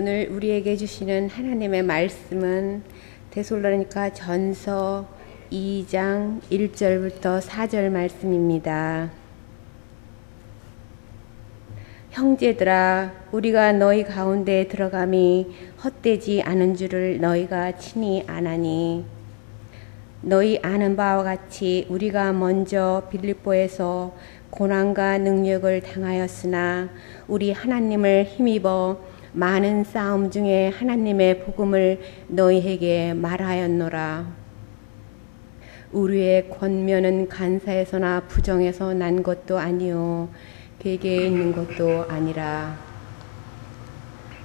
오늘 우리에게 주시는 하나님의 말씀은 데살로니가 전서 2장 1절부터 4절 말씀입니다. 형제들아, 우리가 너희 가운데 들어감이 헛되지 않은 줄을 너희가 친히 아나니, 너희 아는 바와 같이 우리가 먼저 빌립보에서 고난과 능력을 당하였으나 우리 하나님을 힘입어 많은 싸움 중에 하나님의 복음을 너희에게 말하였노라. 우리의 권면은 간사에서나 부정에서 난 것도 아니요 괴계에 있는 것도 아니라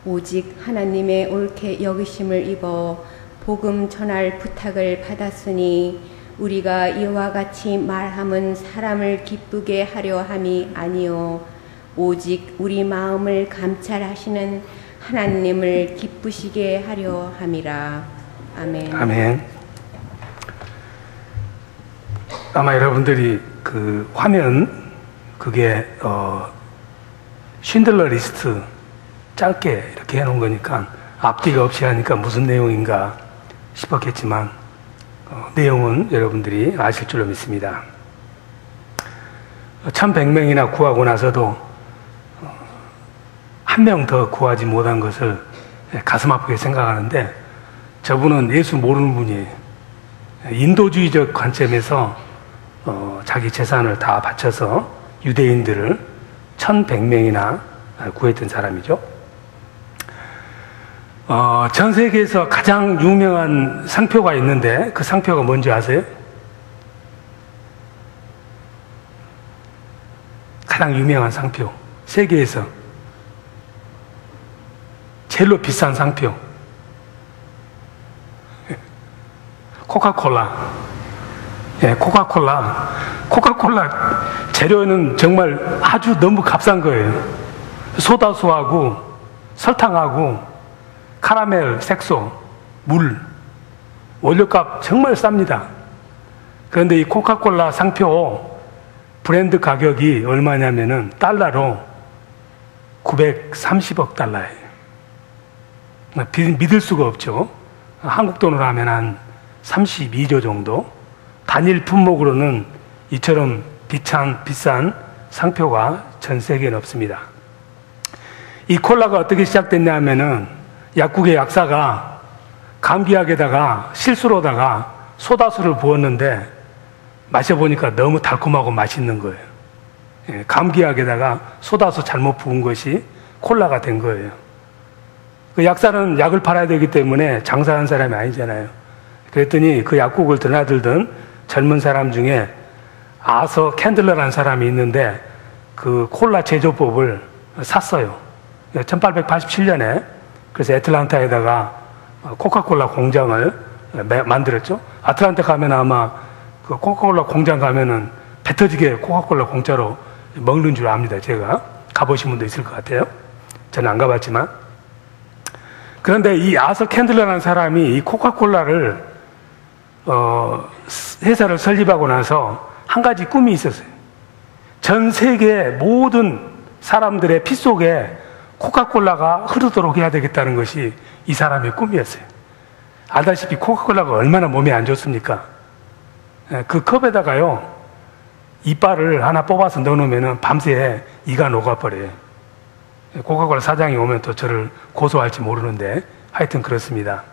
오직 하나님의 옳게 여기심을 입어 복음 전할 부탁을 받았으니 우리가 이와 같이 말함은 사람을 기쁘게 하려 함이 아니요 오직 우리 마음을 감찰하시는 하나님을 기쁘시게 하려 함이라. 아멘. 아멘. 아마 여러분들이 그 화면 그게 쉰들러 리스트 짧게 이렇게 해놓은 거니까 앞뒤가 없이 하니까 무슨 내용인가 싶었겠지만 내용은 여러분들이 아실 줄로 믿습니다. 1100명이나 구하고 나서도 한 명 더 구하지 못한 것을 가슴 아프게 생각하는데, 저분은 예수 모르는 분이에요. 인도주의적 관점에서 자기 재산을 다 바쳐서 유대인들을 1100명이나 구했던 사람이죠. 전 세계에서 가장 유명한 상표가 있는데 그 상표가 뭔지 아세요? 가장 유명한 상표, 세계에서 제일로 비싼 상표, 코카콜라. 코카콜라 재료는 정말 아주 너무 값싼 거예요. 소다수하고 설탕하고 카라멜, 색소, 물, 원료값 정말 쌉니다. 그런데 이 코카콜라 상표 브랜드 가격이 얼마냐면은 달러로 930억 달러예요. 믿을 수가 없죠. 한국 돈으로 하면 한 32조 정도. 단일 품목으로는 이처럼 비싼 상표가 전 세계엔 없습니다. 이 콜라가 어떻게 시작됐냐 하면은 약국의 약사가 감기약에다가 실수로다가 소다수를 부었는데 마셔보니까 너무 달콤하고 맛있는 거예요. 감기약에다가 소다수 잘못 부은 것이 콜라가 된 거예요. 그 약사는 약을 팔아야 되기 때문에 장사하는 사람이 아니잖아요. 그랬더니 그 약국을 드나들던 젊은 사람 중에 아서 캔들러라는 사람이 있는데 그 콜라 제조법을 샀어요. 1887년에. 그래서 애틀란타에다가 코카콜라 공장을 만들었죠. 아틀란타 가면 아마 그 코카콜라 공장 가면은 배 터지게 코카콜라 공짜로 먹는 줄 압니다. 제가 가보신 분도 있을 것 같아요. 저는 안 가봤지만. 그런데 이 아서 캔들러라는 사람이 이 코카콜라를 회사를 설립하고 나서 한 가지 꿈이 있었어요. 전 세계 모든 사람들의 피 속에 코카콜라가 흐르도록 해야 되겠다는 것이 이 사람의 꿈이었어요. 알다시피 코카콜라가 얼마나 몸에 안 좋습니까? 그 컵에다가요, 이빨을 하나 뽑아서 넣어놓으면 밤새 이가 녹아버려요. 코카콜라 사장이 오면 또 저를 고소할지 모르는데 하여튼 그렇습니다.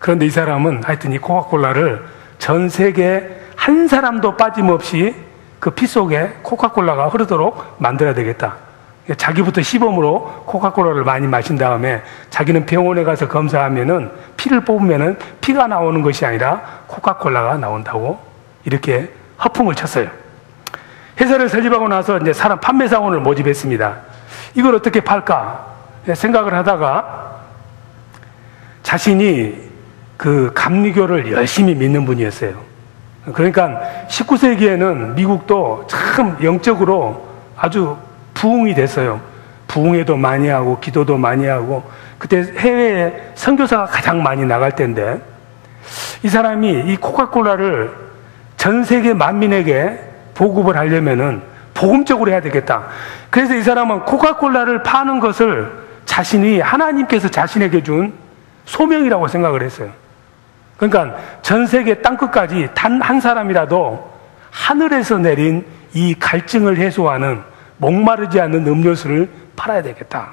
그런데 이 사람은 하여튼 이 코카콜라를 전 세계 한 사람도 빠짐없이 그 피 속에 코카콜라가 흐르도록 만들어야 되겠다. 자기부터 시범으로 코카콜라를 많이 마신 다음에 자기는 병원에 가서 검사하면은 피를 뽑으면은 피가 나오는 것이 아니라 코카콜라가 나온다고 이렇게 허풍을 쳤어요. 회사를 설립하고 나서 이제 사람 판매사원을 모집했습니다. 이걸 어떻게 팔까 생각을 하다가 자신이 그 감리교를 열심히 믿는 분이었어요. 그러니까 19세기에는 미국도 참 영적으로 아주 부흥이 됐어요. 부흥회도 많이 하고 기도도 많이 하고 그때 해외에 선교사가 가장 많이 나갈 때인데 이 사람이 이 코카콜라를 전 세계 만민에게 보급을 하려면은 복음적으로 해야 되겠다. 그래서 이 사람은 코카콜라를 파는 것을 자신이 하나님께서 자신에게 준 소명이라고 생각을 했어요. 그러니까 전 세계 땅끝까지 단 한 사람이라도 하늘에서 내린 이 갈증을 해소하는 목마르지 않는 음료수를 팔아야 되겠다.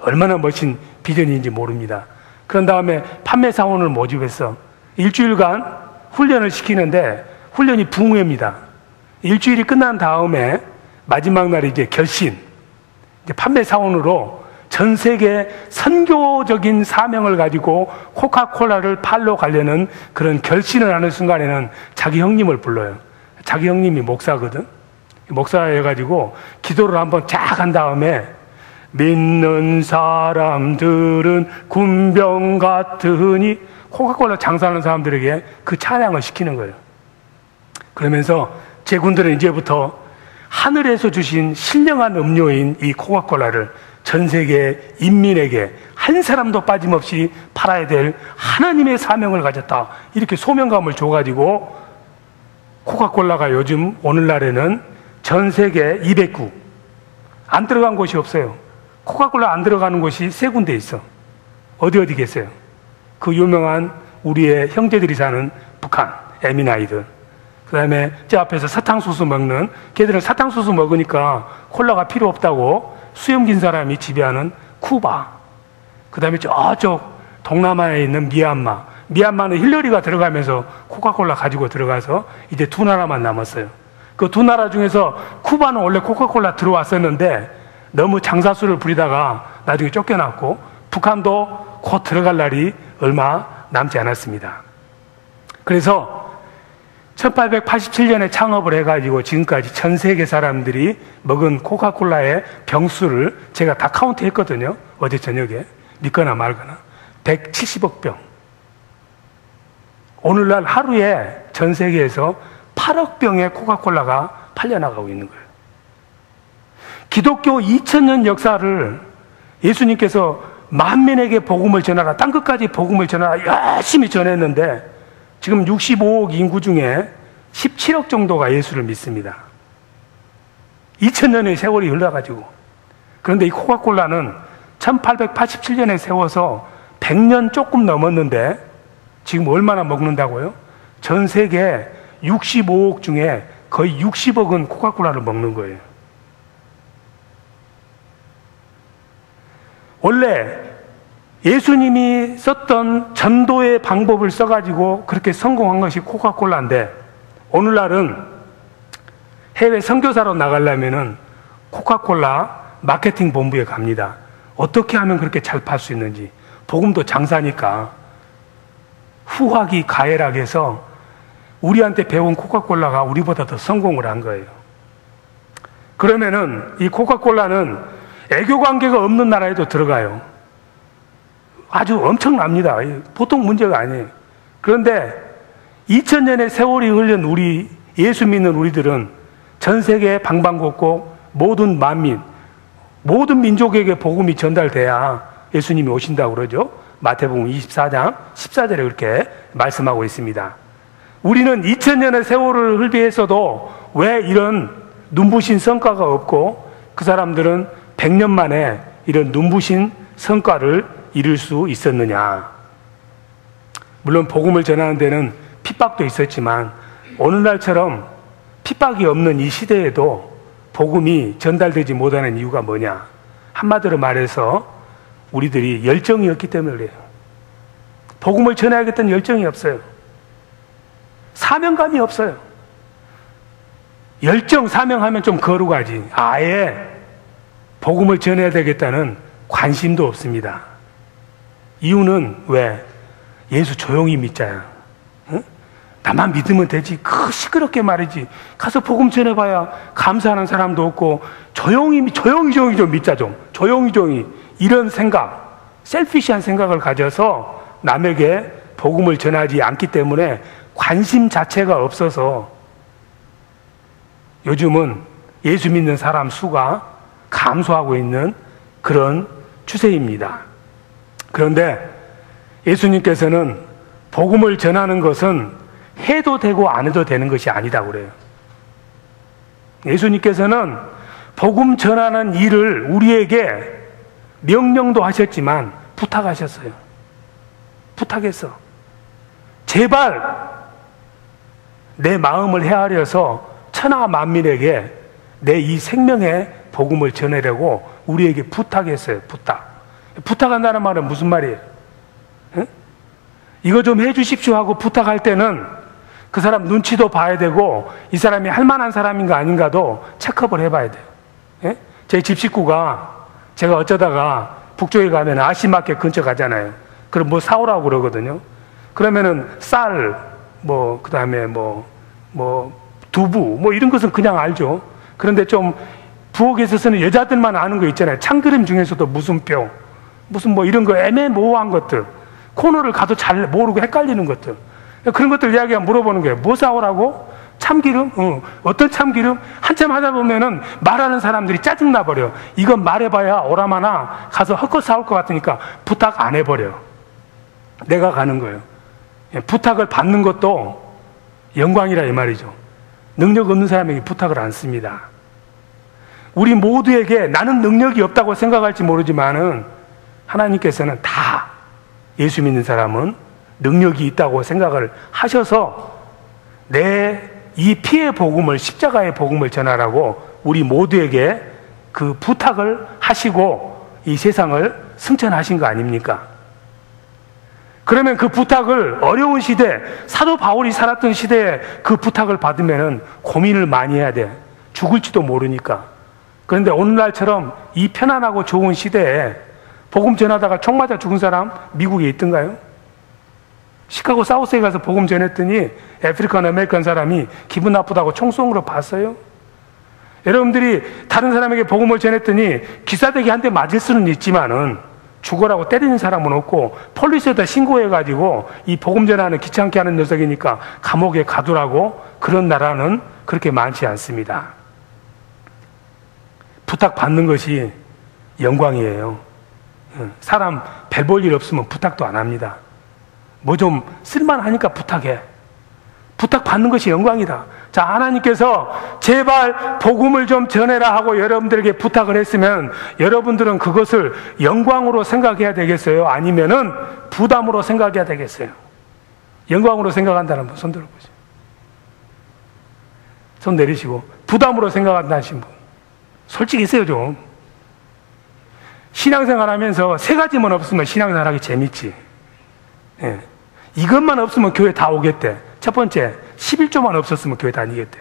얼마나 멋진 비전인지 모릅니다. 그런 다음에 판매 사원을 모집해서 일주일간 훈련을 시키는데 훈련이 붕괴입니다. 일주일이 끝난 다음에 마지막 날이 이제 결신, 이제 판매 사원으로 전 세계 선교적인 사명을 가지고 코카콜라를 팔러 가려는 그런 결신을 하는 순간에는 자기 형님을 불러요. 자기 형님이 목사거든. 목사여가지고 기도를 한번 쫙 한 다음에 믿는 사람들은 군병 같으니 코카콜라 장사하는 사람들에게 그 찬양을 시키는 거예요. 그러면서 제 군들은 이제부터 하늘에서 주신 신령한 음료인 이 코카콜라를 전 세계 인민에게 한 사람도 빠짐없이 팔아야 될 하나님의 사명을 가졌다. 이렇게 소명감을 줘가지고 코카콜라가 요즘 오늘날에는 전 세계 200국 안 들어간 곳이 없어요. 코카콜라 안 들어가는 곳이 세 군데 있어. 어디 계세요? 그 유명한 우리의 형제들이 사는 북한 에미나이들, 그 다음에 제 앞에서 사탕수수 먹는, 걔들은 사탕수수 먹으니까 콜라가 필요 없다고 수염 긴 사람이 지배하는 쿠바, 그 다음에 저쪽 동남아에 있는 미얀마는 힐러리가 들어가면서 코카콜라 가지고 들어가서 이제 두 나라만 남았어요. 그 두 나라 중에서 쿠바는 원래 코카콜라 들어왔었는데 너무 장사수를 부리다가 나중에 쫓겨났고, 북한도 곧 들어갈 날이 얼마 남지 않았습니다. 그래서 1887년에 창업을 해가지고 지금까지 전 세계 사람들이 먹은 코카콜라의 병수를 제가 다 카운트 했거든요. 어제 저녁에. 믿거나 말거나. 170억 병. 오늘날 하루에 전 세계에서 8억 병의 코카콜라가 팔려나가고 있는 거예요. 기독교 2000년 역사를 예수님께서 만민에게 복음을 전하라, 땅끝까지 복음을 전하라 열심히 전했는데 지금 65억 인구 중에 17억 정도가 예수를 믿습니다. 2000년의 세월이 흘러가지고. 그런데 이 코카콜라는 1887년에 세워서 100년 조금 넘었는데 지금 얼마나 먹는다고요? 전 세계 65억 중에 거의 60억은 코카콜라를 먹는 거예요. 원래 예수님이 썼던 전도의 방법을 써가지고 그렇게 성공한 것이 코카콜라인데, 오늘날은 해외 선교사로 나가려면은 코카콜라 마케팅 본부에 갑니다. 어떻게 하면 그렇게 잘 팔 수 있는지. 복음도 장사니까 후하기 가해락해서 우리한테 배운 코카콜라가 우리보다 더 성공을 한 거예요. 그러면은 이 코카콜라는 애교 관계가 없는 나라에도 들어가요. 아주 엄청납니다. 보통 문제가 아니에요. 그런데 2000년의 세월이 흘린 우리 예수 믿는 우리들은 전 세계 방방곡곡 모든 만민, 모든 민족에게 복음이 전달돼야 예수님이 오신다고 그러죠. 마태복음 24장 14절에 그렇게 말씀하고 있습니다. 우리는 2000년의 세월을 흘비해서도 왜 이런 눈부신 성과가 없고 그 사람들은 100년 만에 이런 눈부신 성과를 이룰 수 있었느냐. 물론 복음을 전하는 데는 핍박도 있었지만 오늘날처럼 핍박이 없는 이 시대에도 복음이 전달되지 못하는 이유가 뭐냐. 한마디로 말해서 우리들이 열정이 없기 때문에 그래요. 복음을 전해야겠다는 열정이 없어요. 사명감이 없어요. 열정, 사명하면 좀 거룩하지. 아예 복음을 전해야 되겠다는 관심도 없습니다. 이유는 왜? 예수 조용히 믿자야. 응? 나만 믿으면 되지. 그 시끄럽게 말이지. 가서 복음 전해봐야 감사하는 사람도 없고, 조용히 좀 믿자 좀. 조용히. 이런 생각, 셀피시한 생각을 가져서 남에게 복음을 전하지 않기 때문에 관심 자체가 없어서 요즘은 예수 믿는 사람 수가 감소하고 있는 그런 추세입니다. 그런데 예수님께서는 복음을 전하는 것은 해도 되고 안 해도 되는 것이 아니다고 그래요. 예수님께서는 복음 전하는 일을 우리에게 명령도 하셨지만 부탁하셨어요. 부탁했어. 제발 내 마음을 헤아려서 천하 만민에게 내 이 생명의 복음을 전하려고 우리에게 부탁했어요. 부탁한다는 말은 무슨 말이에요? 응? 이거 좀 해주십시오 하고 부탁할 때는 그 사람 눈치도 봐야 되고 이 사람이 할 만한 사람인가 아닌가도 체크업을 해봐야 돼요. 예? 제 집 식구가 제가 어쩌다가 북쪽에 가면 아시마켓 근처 가잖아요. 그럼 뭐 사오라고 그러거든요. 그러면은 쌀, 그 다음에 두부, 이런 것은 그냥 알죠. 그런데 좀 부엌에 있어서는 여자들만 아는 거 있잖아요. 참기름 중에서도 무슨 뼈, 무슨 이런 거 애매모호한 것들, 코너를 가도 잘 모르고 헷갈리는 것들, 그런 것들 이야기하면 물어보는 거예요. 뭐 사오라고? 참기름? 어떤 참기름? 한참 하다 보면은 말하는 사람들이 짜증나 버려. 이건 말해봐야 오라마나 가서 헛것 사올 것 같으니까 부탁 안 해버려. 내가 가는 거예요. 부탁을 받는 것도 영광이라 이 말이죠. 능력 없는 사람에게 부탁을 안 씁니다. 우리 모두에게 나는 능력이 없다고 생각할지 모르지만은 하나님께서는 다 예수 믿는 사람은 능력이 있다고 생각을 하셔서 내 이 피의 복음을, 십자가의 복음을 전하라고 우리 모두에게 그 부탁을 하시고 이 세상을 승천하신 거 아닙니까? 그러면 그 부탁을 어려운 시대, 사도 바울이 살았던 시대에 그 부탁을 받으면 고민을 많이 해야 돼. 죽을지도 모르니까. 그런데 오늘날처럼 이 편안하고 좋은 시대에 복음 전하다가 총 맞아 죽은 사람 미국에 있던가요? 시카고 사우스에 가서 복음 전했더니 아프리칸 아메리칸 사람이 기분 나쁘다고 총 쏜 걸 봤어요? 여러분들이 다른 사람에게 복음을 전했더니 기사대기 한 대 맞을 수는 있지만은 죽어라고 때리는 사람은 없고 폴리스에다 신고해가지고 이 복음 전하는 귀찮게 하는 녀석이니까 감옥에 가두라고 그런 나라는 그렇게 많지 않습니다. 부탁받는 것이 영광이에요. 사람 별 볼 일 없으면 부탁도 안 합니다. 뭐 좀 쓸만하니까 부탁해. 부탁받는 것이 영광이다. 자, 하나님께서 제발 복음을 좀 전해라 하고 여러분들에게 부탁을 했으면 여러분들은 그것을 영광으로 생각해야 되겠어요? 아니면은 부담으로 생각해야 되겠어요? 영광으로 생각한다는 분 손 들어보세요. 손 내리시고 부담으로 생각한다는 분 솔직히 있어요 좀. 신앙생활 하면서 세 가지만 없으면 신앙생활 하기 재밌지. 예. 이것만 없으면 교회 다 오겠대. 첫 번째, 11조만 없었으면 교회 다니겠대.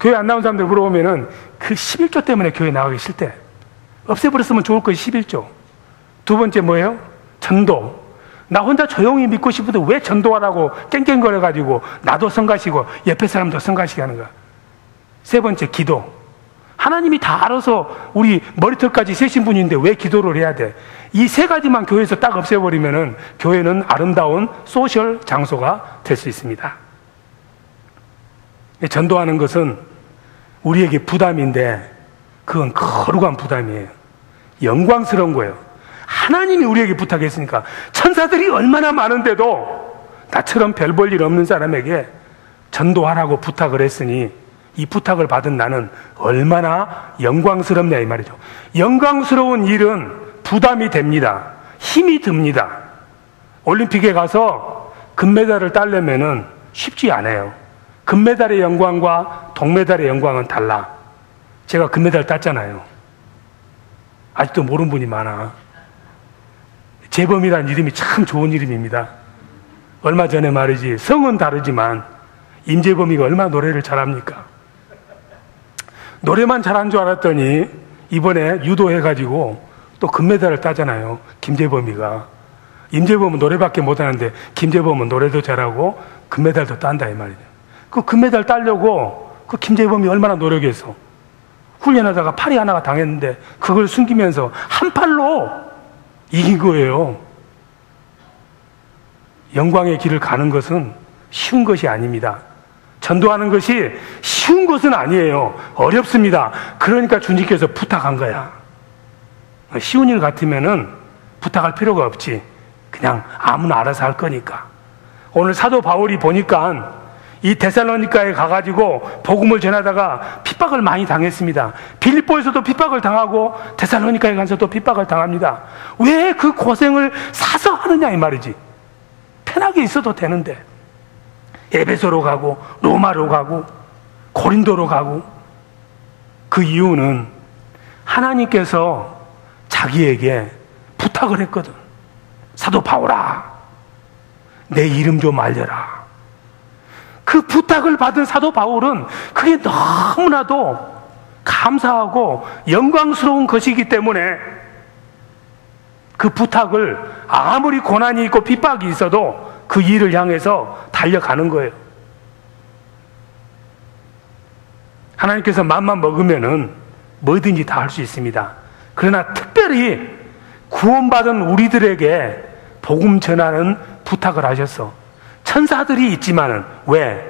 교회 안 나온 사람들 물어보면은 그 11조 때문에 교회 나가기 싫대. 없애버렸으면 좋을 것이 11조. 두 번째 뭐예요? 전도. 나 혼자 조용히 믿고 싶은데 왜 전도하라고 깽깽거려가지고 나도 성가시고 옆에 사람도 성가시게 하는 거야. 세 번째, 기도. 하나님이 다 알아서 우리 머리털까지 세신 분인데 왜 기도를 해야 돼? 이 세 가지만 교회에서 딱 없애버리면은 교회는 아름다운 소셜 장소가 될 수 있습니다. 전도하는 것은 우리에게 부담인데 그건 거룩한 부담이에요. 영광스러운 거예요. 하나님이 우리에게 부탁했으니까. 천사들이 얼마나 많은데도 나처럼 별 볼 일 없는 사람에게 전도하라고 부탁을 했으니 이 부탁을 받은 나는 얼마나 영광스럽냐 이 말이죠. 영광스러운 일은 부담이 됩니다. 힘이 듭니다. 올림픽에 가서 금메달을 따려면은 쉽지 않아요. 금메달의 영광과 동메달의 영광은 달라. 제가 금메달 땄잖아요. 아직도 모르는 분이 많아. 재범이라는 이름이 참 좋은 이름입니다. 얼마 전에 말이지, 성은 다르지만 임재범이가 얼마나 노래를 잘합니까? 노래만 잘한 줄 알았더니 이번에 유도해가지고 또 금메달을 따잖아요. 김재범이가. 임재범은 노래밖에 못하는데 김재범은 노래도 잘하고 금메달도 딴다 이 말이죠. 그 금메달 따려고 그 김재범이 얼마나 노력했어. 훈련하다가 팔이 하나가 당했는데 그걸 숨기면서 한 팔로 이긴 거예요. 영광의 길을 가는 것은 쉬운 것이 아닙니다. 전도하는 것이 쉬운 것은 아니에요. 어렵습니다. 그러니까 주님께서 부탁한 거야. 쉬운 일 같으면은 부탁할 필요가 없지. 그냥 아무나 알아서 할 거니까. 오늘 사도 바울이 보니까 이 데살로니가에 가가지고 복음을 전하다가 핍박을 많이 당했습니다. 빌립보에서도 핍박을 당하고 데살로니가에 가서도 핍박을 당합니다. 왜 그 고생을 사서 하느냐 이 말이지. 편하게 있어도 되는데. 에베소로 가고 로마로 가고 고린도로 가고. 그 이유는 하나님께서 자기에게 부탁을 했거든. 사도 바울아, 내 이름 좀 알려라. 그 부탁을 받은 사도 바울은 그게 너무나도 감사하고 영광스러운 것이기 때문에 그 부탁을 아무리 고난이 있고 핍박이 있어도 그 일을 향해서 달려가는 거예요. 하나님께서 맘만 먹으면은 뭐든지 다 할 수 있습니다. 그러나 특별히 구원받은 우리들에게 복음 전하는 부탁을 하셨어. 천사들이 있지만은 왜?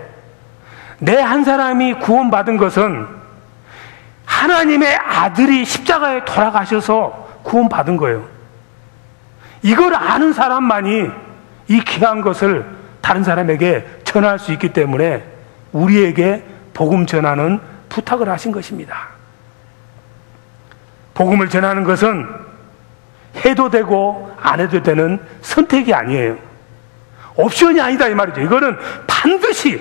내 한 사람이 구원받은 것은 하나님의 아들이 십자가에 돌아가셔서 구원받은 거예요. 이걸 아는 사람만이 이 귀한 것을 다른 사람에게 전할 수 있기 때문에 우리에게 복음 전하는 부탁을 하신 것입니다. 복음을 전하는 것은 해도 되고 안 해도 되는 선택이 아니에요. 옵션이 아니다 이 말이죠. 이거는 반드시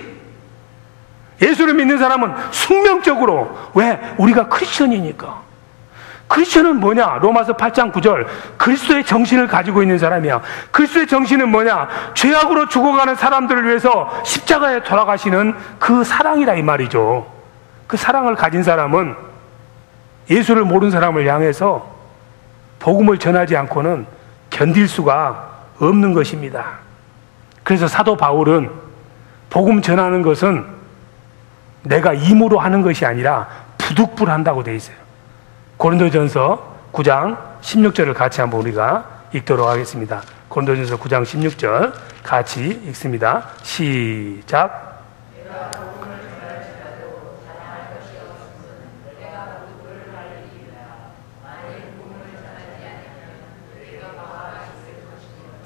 예수를 믿는 사람은 숙명적으로. 왜? 우리가 크리스천이니까. 크리스천은 뭐냐? 로마서 8장 9절 그리스도의 정신을 가지고 있는 사람이야. 그리스도의 정신은 뭐냐? 죄악으로 죽어가는 사람들을 위해서 십자가에 돌아가시는 그 사랑이라 이 말이죠. 그 사랑을 가진 사람은 예수를 모르는 사람을 향해서 복음을 전하지 않고는 견딜 수가 없는 것입니다. 그래서 사도 바울은 복음 전하는 것은 내가 임으로 하는 것이 아니라 부득불한다고 되어 있어요. 고린도전서 9장 16절을 같이 한번 우리가 읽도록 하겠습니다. 고린도전서 9장 16절 같이 읽습니다. 시작.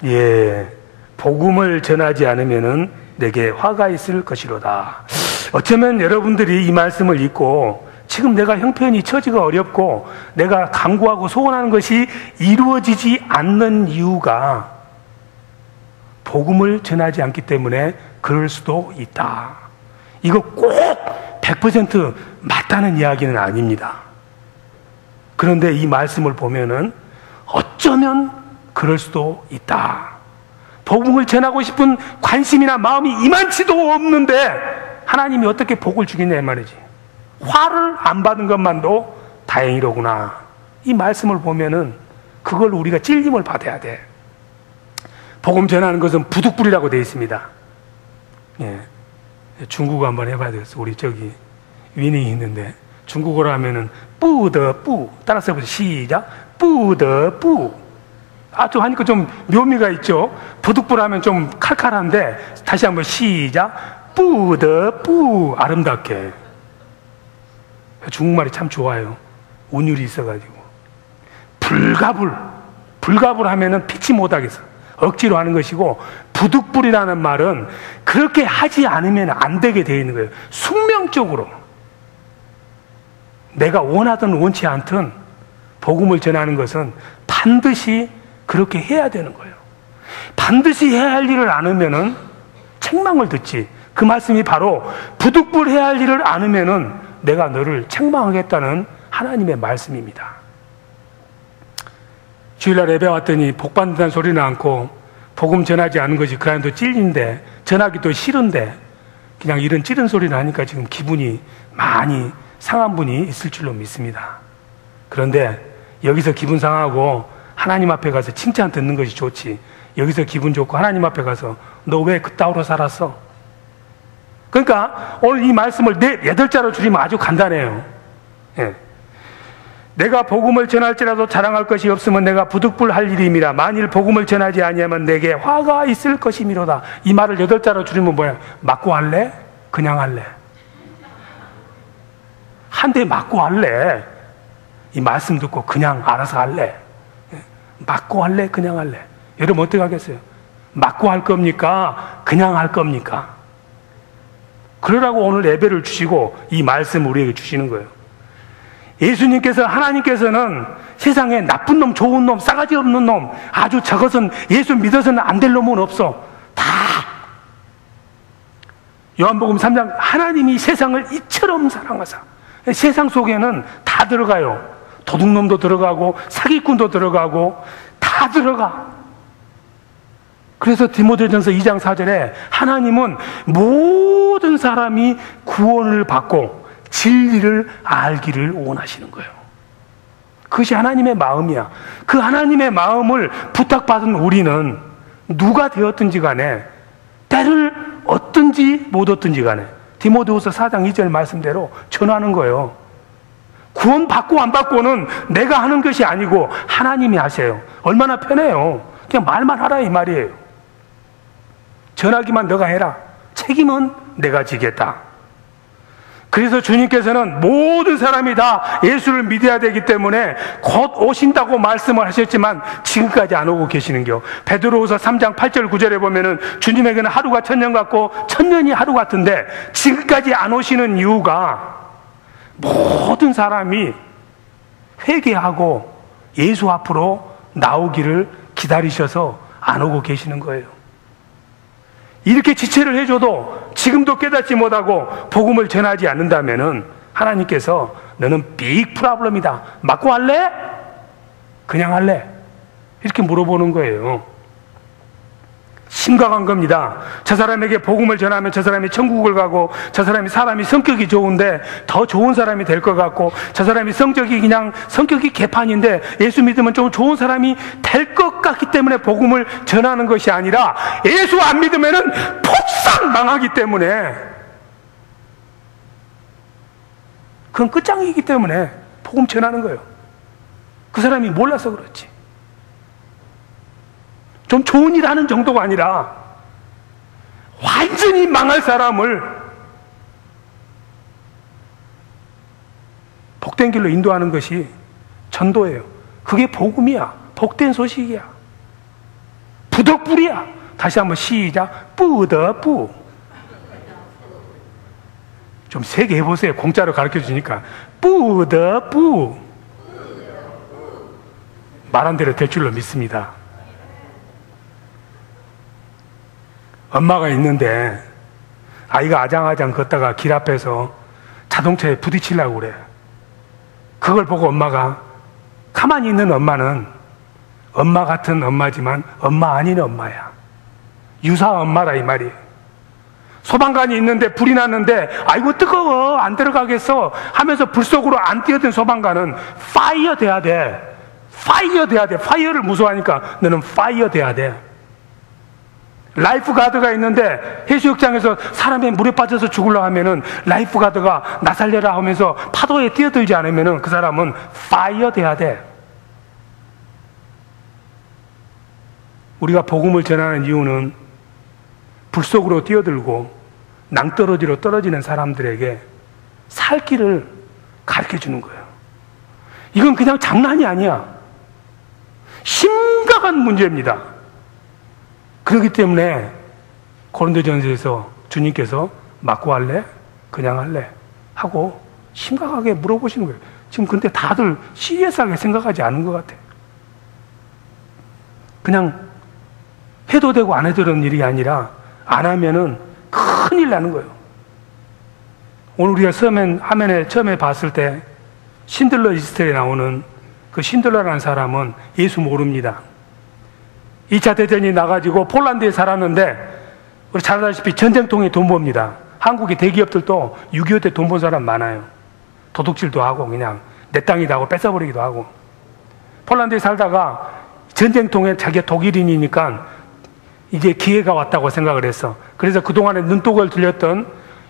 예, 복음을 전하지 않으면은 내게 화가 있을 것이로다. 어쩌면 여러분들이 이 말씀을 읽고 지금 내가 형편이 처지가 어렵고 내가 간구하고 소원하는 것이 이루어지지 않는 이유가 복음을 전하지 않기 때문에 그럴 수도 있다. 이거 꼭 100% 맞다는 이야기는 아닙니다. 그런데 이 말씀을 보면은 어쩌면 그럴 수도 있다. 복음을 전하고 싶은 관심이나 마음이 이만치도 없는데 하나님이 어떻게 복을 주겠냐 이 말이지. 화를 안 받은 것만도 다행이로구나. 이 말씀을 보면은 그걸 우리가 찔림을 받아야 돼. 복음 전하는 것은 부득불이라고 되어 있습니다. 예. 중국어 한번 해봐야 되겠어. 우리 저기 위닝이 있는데 중국어로 하면은 뿌더뿌 따라서 해보세요. 시작. 뿌더뿌. 좀 하니까 좀 묘미가 있죠. 부득불하면 좀 칼칼한데 다시 한번 시작. 뿌더뿌. 아름답게. 중국말이 참 좋아요. 운율이 있어가지고. 불가불 하면은 피치 못하겠어. 억지로 하는 것이고, 부득불이라는 말은 그렇게 하지 않으면 안 되게 되어 있는 거예요. 숙명적으로 내가 원하든 원치 않든 복음을 전하는 것은 반드시 그렇게 해야 되는 거예요. 반드시 해야 할 일을 안 하면은 책망을 듣지. 그 말씀이 바로 부득불 해야 할 일을 안 하면은 내가 너를 책망하겠다는 하나님의 말씀입니다. 주일날 예배 왔더니 복 받는다는 소리는 않고 복음 전하지 않은 것이 그 안에도 찔린데 전하기도 싫은데 그냥 이런 찌른 소리를 하니까 지금 기분이 많이 상한 분이 있을 줄로 믿습니다. 그런데 여기서 기분 상하고 하나님 앞에 가서 칭찬 듣는 것이 좋지. 여기서 기분 좋고 하나님 앞에 가서 너 왜 그따위로 살았어? 그러니까 오늘 이 말씀을 8자로 줄이면 아주 간단해요. 예. 내가 복음을 전할지라도 자랑할 것이 없으면 내가 부득불할 일임이라. 만일 복음을 전하지 아니하면 내게 화가 있을 것이미로다. 이 말을 8자로 줄이면 뭐야? 맞고 할래? 그냥 할래? 한 대 맞고 할래? 이 말씀 듣고 그냥 알아서 할래? 맞고 할래? 그냥 할래? 여러분 어떻게 하겠어요? 맞고 할 겁니까? 그냥 할 겁니까? 그러라고 오늘 예배를 주시고 이 말씀을 우리에게 주시는 거예요. 예수님께서, 하나님께서는 세상에 나쁜 놈, 좋은 놈, 싸가지 없는 놈, 아주 저것은 예수 믿어서는 안 될 놈은 없어. 다 요한복음 3장, 하나님이 세상을 이처럼 사랑하사. 세상 속에는 다 들어가요. 도둑놈도 들어가고 사기꾼도 들어가고 다 들어가. 그래서 디모데전서 2장 4절에 하나님은 모든 사람이 구원을 받고 진리를 알기를 원하시는 거예요. 그것이 하나님의 마음이야. 그 하나님의 마음을 부탁받은 우리는 누가 되었든지 간에, 때를 얻든지 못 얻든지 간에 디모데후서 4장 2절 말씀대로 전하는 거예요. 구원 받고 안 받고는 내가 하는 것이 아니고 하나님이 하세요. 얼마나 편해요. 그냥 말만 하라 이 말이에요. 전하기만 너가 해라. 책임은 내가 지겠다. 그래서 주님께서는 모든 사람이 다 예수를 믿어야 되기 때문에 곧 오신다고 말씀을 하셨지만 지금까지 안 오고 계시는겨. 베드로후서 3장 8절 9절에 보면은 주님에게는 하루가 천년 같고 천년이 하루 같은데 지금까지 안 오시는 이유가 모든 사람이 회개하고 예수 앞으로 나오기를 기다리셔서 안 오고 계시는 거예요. 이렇게 지체를 해줘도 지금도 깨닫지 못하고 복음을 전하지 않는다면은 하나님께서 너는 빅 프로블럼이다. 맞고 할래? 그냥 할래? 이렇게 물어보는 거예요. 심각한 겁니다. 저 사람에게 복음을 전하면 저 사람이 천국을 가고, 저 사람이 성격이 좋은데 더 좋은 사람이 될 것 같고, 저 사람이 성격이 개판인데 예수 믿으면 좀 좋은 사람이 될 것 같기 때문에 복음을 전하는 것이 아니라, 예수 안 믿으면은 폭삭 망하기 때문에, 그건 끝장이기 때문에 복음 전하는 거예요. 그 사람이 몰라서 그렇지. 좀 좋은 일 하는 정도가 아니라 완전히 망할 사람을 복된 길로 인도하는 것이 전도예요. 그게 복음이야. 복된 소식이야. 부덕불이야. 다시 한번 시작. 뿌덕뿌. 좀 세게 해보세요. 공짜로 가르쳐 주니까. 뿌덕뿌. 말한 대로 될 줄로 믿습니다. 엄마가 있는데 아이가 아장아장 걷다가 길 앞에서 자동차에 부딪히려고 그래. 그걸 보고 엄마가, 가만히 있는 엄마는 엄마 같은 엄마지만 엄마 아닌 엄마야. 유사 엄마라 이 말이에요. 소방관이 있는데 불이 났는데 아이고 뜨거워 안 들어가겠어 하면서 불 속으로 안 뛰어든 소방관은 파이어 돼야 돼. 파이어 돼야 돼. 파이어를 무서워하니까 너는 파이어 돼야 돼. 라이프 가드가 있는데 해수욕장에서 사람이 물에 빠져서 죽으려고 하면은 라이프 가드가 나 살려라 하면서 파도에 뛰어들지 않으면은 그 사람은 파이어 돼야 돼. 우리가 복음을 전하는 이유는 불 속으로 뛰어들고 낭떠러지로 떨어지는 사람들에게 살 길을 가르쳐 주는 거예요. 이건 그냥 장난이 아니야. 심각한 문제입니다. 그렇기 때문에 고린도전서에서 주님께서 맞고 할래? 그냥 할래? 하고 심각하게 물어보시는 거예요. 지금 근데 다들 시리어스하게 생각하지 않은 것 같아요. 그냥 해도 되고 안 해도 되는 일이 아니라 안 하면은 큰일 나는 거예요. 오늘 우리가 화면에 처음에 봤을 때 신들러 리스트에 나오는 그 신들러라는 사람은 예수 모릅니다. 2차 대전이 나가지고 폴란드에 살았는데 우리 잘 알다시피 전쟁통에 돈 법니다. 한국의 대기업들도 6.25 때 돈 번 사람 많아요. 도둑질도 하고 그냥 내 땅이다 하고 뺏어버리기도 하고. 폴란드에 살다가 전쟁통에 자기가 독일인이니까 이제 기회가 왔다고 생각을 했어. 그래서 그동안에 눈독을 들렸던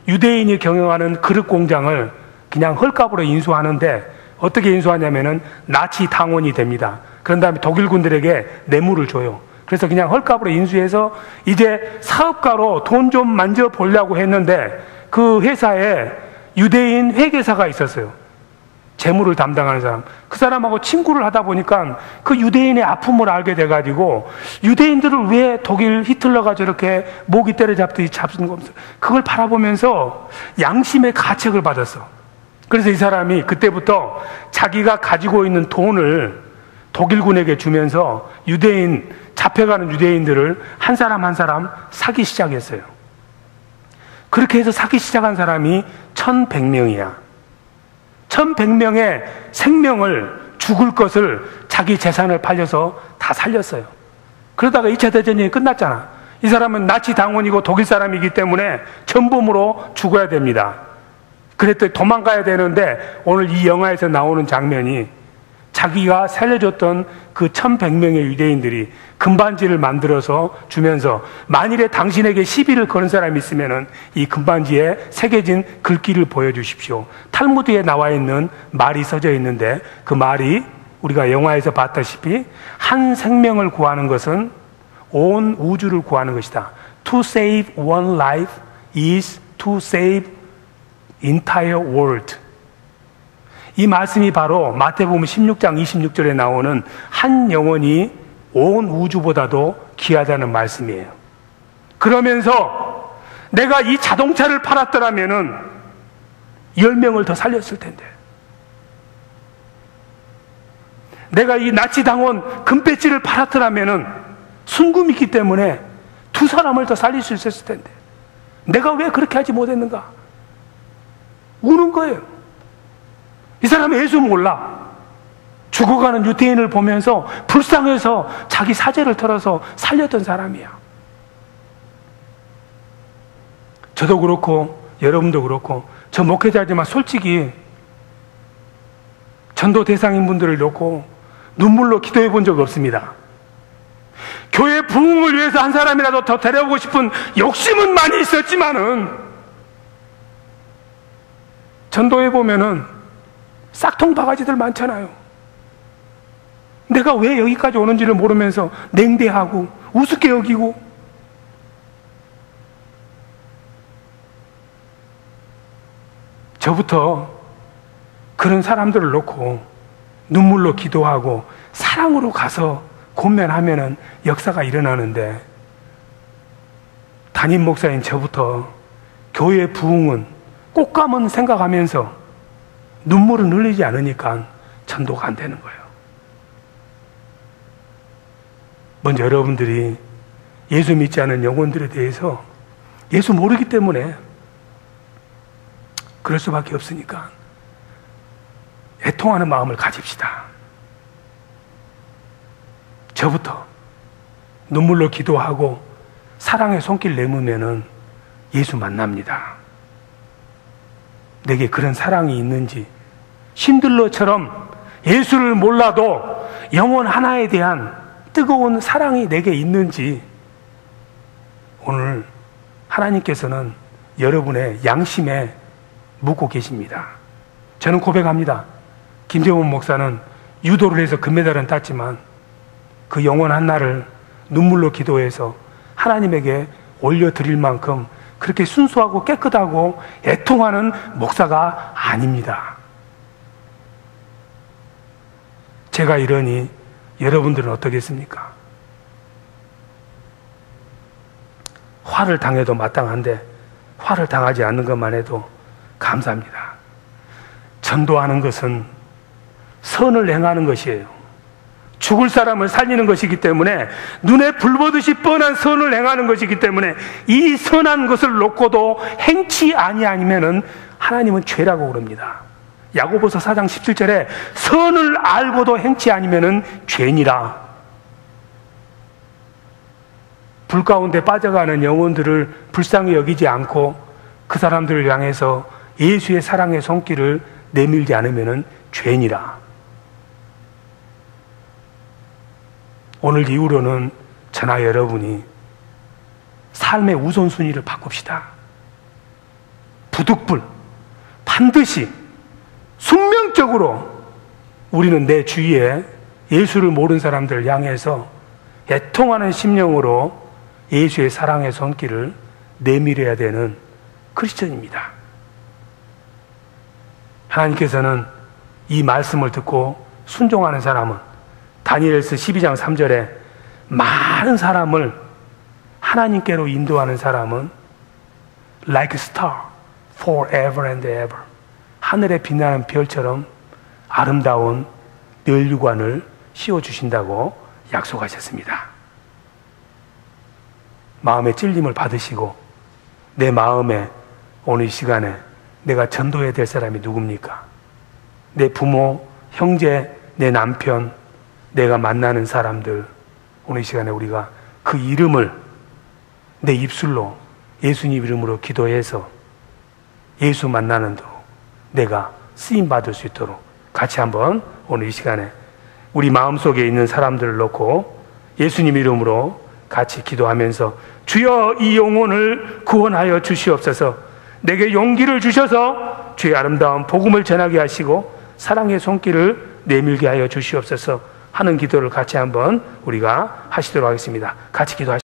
유대인이 경영하는 그릇 공장을 그냥 헐값으로 인수하는데 어떻게 인수하냐면은 나치 당원이 됩니다. 그런 다음에 독일군들에게 뇌물을 줘요. 그래서 그냥 헐값으로 인수해서 이제 사업가로 돈 좀 만져보려고 했는데 그 회사에 유대인 회계사가 있었어요. 재물을 담당하는 사람, 그 사람하고 친구를 하다 보니까 그 유대인의 아픔을 알게 돼가지고 유대인들을 왜 독일 히틀러가 저렇게 목이 때려잡듯이 잡는 겁니까? 그걸 바라보면서 양심의 가책을 받았어. 그래서 이 사람이 그때부터 자기가 가지고 있는 돈을 독일군에게 주면서 잡혀가는 유대인들을 한 사람 한 사람 사기 시작했어요. 그렇게 해서 사기 시작한 사람이 1100명이야. 1100명의 생명을, 죽을 것을 자기 재산을 팔려서 다 살렸어요. 그러다가 2차 대전이 끝났잖아. 이 사람은 나치 당원이고 독일 사람이기 때문에 전범으로 죽어야 됩니다. 그랬더니 도망가야 되는데 오늘 이 영화에서 나오는 장면이 자기가 살려줬던 그 1100명의 유대인들이 금반지를 만들어서 주면서 만일에 당신에게 시비를 거는 사람이 있으면은 이 금반지에 새겨진 글귀를 보여주십시오. 탈무드에 나와 있는 말이 써져 있는데 그 말이 우리가 영화에서 봤다시피 한 생명을 구하는 것은 온 우주를 구하는 것이다. To save one life is to save entire world. 이 말씀이 바로 마태복음 16장 26절에 나오는 한 영혼이 온 우주보다도 귀하다는 말씀이에요. 그러면서 내가 이 자동차를 팔았더라면은 10명을 더 살렸을 텐데, 내가 이 나치 당원 금배지를 팔았더라면은 순금이 있기 때문에 2사람을 더 살릴 수 있었을 텐데 내가 왜 그렇게 하지 못했는가? 우는 거예요. 이 사람은 예수 몰라. 죽어가는 유대인을 보면서 불쌍해서 자기 사제를 털어서 살렸던 사람이야. 저도 그렇고 여러분도 그렇고 저 목회자지만 솔직히 전도 대상인분들을 놓고 눈물로 기도해 본 적 없습니다. 교회 부흥을 위해서 한 사람이라도 더 데려오고 싶은 욕심은 많이 있었지만은 전도해 보면은 싹통 바가지들 많잖아요. 내가 왜 여기까지 오는지를 모르면서 냉대하고 우습게 여기고, 저부터 그런 사람들을 놓고 눈물로 기도하고 사랑으로 가서 권면하면은 역사가 일어나는데, 담임 목사인 저부터 교회 부흥은 꽃감은 생각하면서 눈물을 흘리지 않으니까 전도가 안 되는 거예요. 먼저 여러분들이 예수 믿지 않은 영혼들에 대해서 예수 모르기 때문에 그럴 수밖에 없으니까 애통하는 마음을 가집시다. 저부터 눈물로 기도하고 사랑의 손길 내밀면은 예수 만납니다. 내게 그런 사랑이 있는지, 신들러처럼 예수를 몰라도 영혼 하나에 대한 뜨거운 사랑이 내게 있는지 오늘 하나님께서는 여러분의 양심에 묻고 계십니다. 저는 고백합니다. 김재원 목사는 유도를 해서 금메달은 땄지만 그 영혼 하나를 눈물로 기도해서 하나님에게 올려드릴 만큼 그렇게 순수하고 깨끗하고 애통하는 목사가 아닙니다. 제가 이러니 여러분들은 어떻겠습니까? 화를 당해도 마땅한데 화를 당하지 않는 것만 해도 감사합니다. 전도하는 것은 선을 행하는 것이에요. 죽을 사람을 살리는 것이기 때문에, 눈에 불 보듯이 뻔한 선을 행하는 것이기 때문에 이 선한 것을 놓고도 행치 아니하면은 하나님은 죄라고 그럽니다. 야고보서 4장 17절에 선을 알고도 행치 아니면은 죄니라. 불 가운데 빠져가는 영혼들을 불쌍히 여기지 않고 그 사람들을 향해서 예수의 사랑의 손길을 내밀지 않으면은 죄니라. 오늘 이후로는 저나 여러분이 삶의 우선순위를 바꿉시다. 부득불 반드시 숙명적으로 우리는 내 주위에 예수를 모르는 사람들을 향해서 애통하는 심령으로 예수의 사랑의 손길을 내밀어야 되는 크리스천입니다. 하나님께서는 이 말씀을 듣고 순종하는 사람은 다니엘서 12장 3절에 많은 사람을 하나님께로 인도하는 사람은 like a star forever and ever, 하늘에 빛나는 별처럼 아름다운 멸류관을 씌워주신다고 약속하셨습니다. 마음의 찔림을 받으시고 내 마음에 오늘 이 시간에 내가 전도해야 될 사람이 누굽니까? 내 부모, 형제, 내 남편, 내가 만나는 사람들, 오늘 이 시간에 우리가 그 이름을 내 입술로 예수님 이름으로 기도해서 예수 만나는 도록 내가 쓰임받을 수 있도록 같이 한번 오늘 이 시간에 우리 마음속에 있는 사람들을 놓고 예수님 이름으로 같이 기도하면서 주여 이 영혼을 구원하여 주시옵소서. 내게 용기를 주셔서 주의 아름다운 복음을 전하게 하시고 사랑의 손길을 내밀게 하여 주시옵소서 하는 기도를 같이 한번 우리가 하시도록 하겠습니다. 같이 기도하시죠.